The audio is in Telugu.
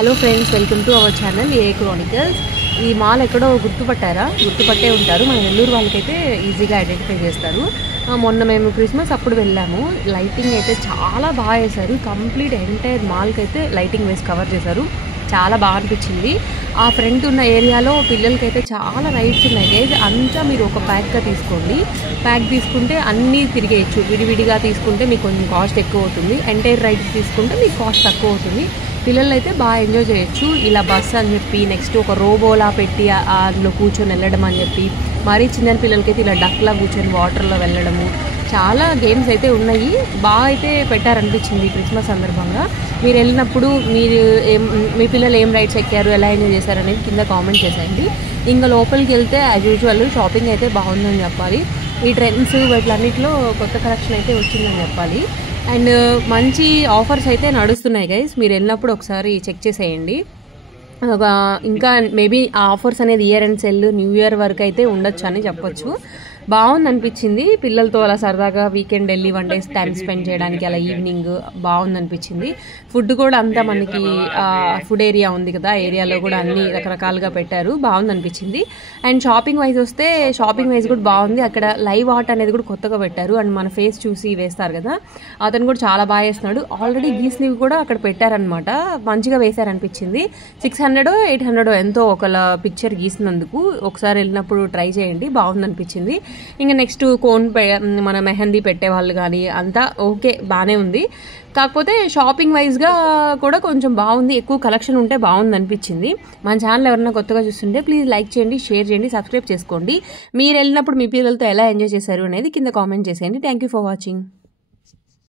Hello friends, welcome to our channel A Chronicles. ఈ మాల్ ఎక్కడో గుర్తుపట్టే ఉంటారు. మన నెల్లూరు వాళ్ళకైతే ఈజీగా ఐడెంటిఫై చేస్తారు. మొన్న మేము క్రిస్మస్ అప్పుడు వెళ్ళాము. లైటింగ్ అయితే చాలా బాగా వేశారు. కంప్లీట్ ఎంటైర్ మాల్కి అయితే లైటింగ్ వేసి కవర్ చేశారు. చాలా బాగా అనిపించింది. ఆ ఫ్రంట్ ఉన్న ఏరియాలో పిల్లలకైతే చాలా రైడ్స్ ఉన్నాయి గైస్. అంతా మీరు ఒక ప్యాక్గా తీసుకోండి. ప్యాక్ తీసుకుంటే అన్నీ తిరిగేయచ్చు. విడివిడిగా తీసుకుంటే మీకు కొంచెం కాస్ట్ ఎక్కువ అవుతుంది. ఎంటైర్ రైడ్స్ తీసుకుంటే మీకు కాస్ట్ తక్కువ అవుతుంది. పిల్లలు అయితే బాగా ఎంజాయ్ చేయొచ్చు. ఇలా బస్ అని చెప్పి నెక్స్ట్ ఒక రోబోలా పెట్టి అందులో కూర్చొని వెళ్ళడం అని చెప్పి, మరీ చిన్న పిల్లలకైతే ఇలా డక్లా కూర్చొని వాటర్లో వెళ్ళడము, చాలా గేమ్స్ అయితే ఉన్నాయి. బాగా అయితే పెట్టారనిపించింది క్రిస్మస్ సందర్భంగా. మీరు వెళ్ళినప్పుడు మీ పిల్లలు ఏం రైడ్స్ ఎక్కారు, ఎలా ఎంజాయ్ చేశారు అనేది కింద కామెంట్ చేసేయండి. ఇంకా లోపలికి వెళ్తే యాజ్ యూజువల్ షాపింగ్ అయితే బాగుందని చెప్పాలి. ఈ ట్రెండ్స్ వీటిలన్నిటిలో కొత్త కలెక్షన్ అయితే వచ్చిందని చెప్పాలి. అండ్ మంచి ఆఫర్స్ అయితే నడుస్తున్నాయి గైస్. మీరు వెళ్ళినప్పుడు ఒకసారి చెక్ చేసేయండి. ఇంకా మేబీ ఆ ఆఫర్స్ అనేది year and cell new year వరకు అయితే ఉండొచ్చు అని చెప్పొచ్చు. బాగుంది అనిపించింది. పిల్లలతో అలా సరదాగా వీకెండ్ వెళ్ళి 1 day టైం స్పెండ్ చేయడానికి అలా ఈవినింగ్ బాగుంది అనిపించింది. ఫుడ్ కూడా అంతా మనకి ఫుడ్ ఏరియా ఉంది కదా, ఏరియాలో కూడా అన్ని రకరకాలుగా పెట్టారు. బాగుంది అనిపించింది. అండ్ షాపింగ్ వైజ్ వస్తే షాపింగ్ వైజ్ కూడా బాగుంది. అక్కడ లైవ్ ఆర్ట్ అనేది కూడా కొత్తగా పెట్టారు. అండ్ మన ఫేస్ చూసి వేస్తారు కదా, అతను కూడా చాలా బాగా వేస్తున్నాడు. ఆల్రెడీ గీసినవి కూడా అక్కడ పెట్టారనమాట. మంచిగా వేశారనిపించింది. 600 800 ఎంతో ఒకళ్ళ పిక్చర్ గీసినందుకు. ఒకసారి వెళ్ళినప్పుడు ట్రై చేయండి, బాగుంది అనిపించింది. ఇంకా నెక్స్ట్ కోన్ మన మెహందీ పెట్టే వాళ్ళు కానీ అంతా ఓకే, బాగానే ఉంది. కాకపోతే షాపింగ్ వైజ్గా కూడా కొంచెం బాగుంది. ఎక్కువ కలెక్షన్ ఉంటే బాగుంది అనిపించింది. మన ఛానల్ ఎవరైనా కొత్తగా చూస్తుంటే ప్లీజ్ లైక్ చేయండి, షేర్ చేయండి, సబ్స్క్రైబ్ చేసుకోండి. మీరు వెళ్ళినప్పుడు మీ పిల్లలతో ఎలా ఎంజాయ్ చేశారు అనేది కింద కామెంట్ చేసేయండి. Thank you for watching.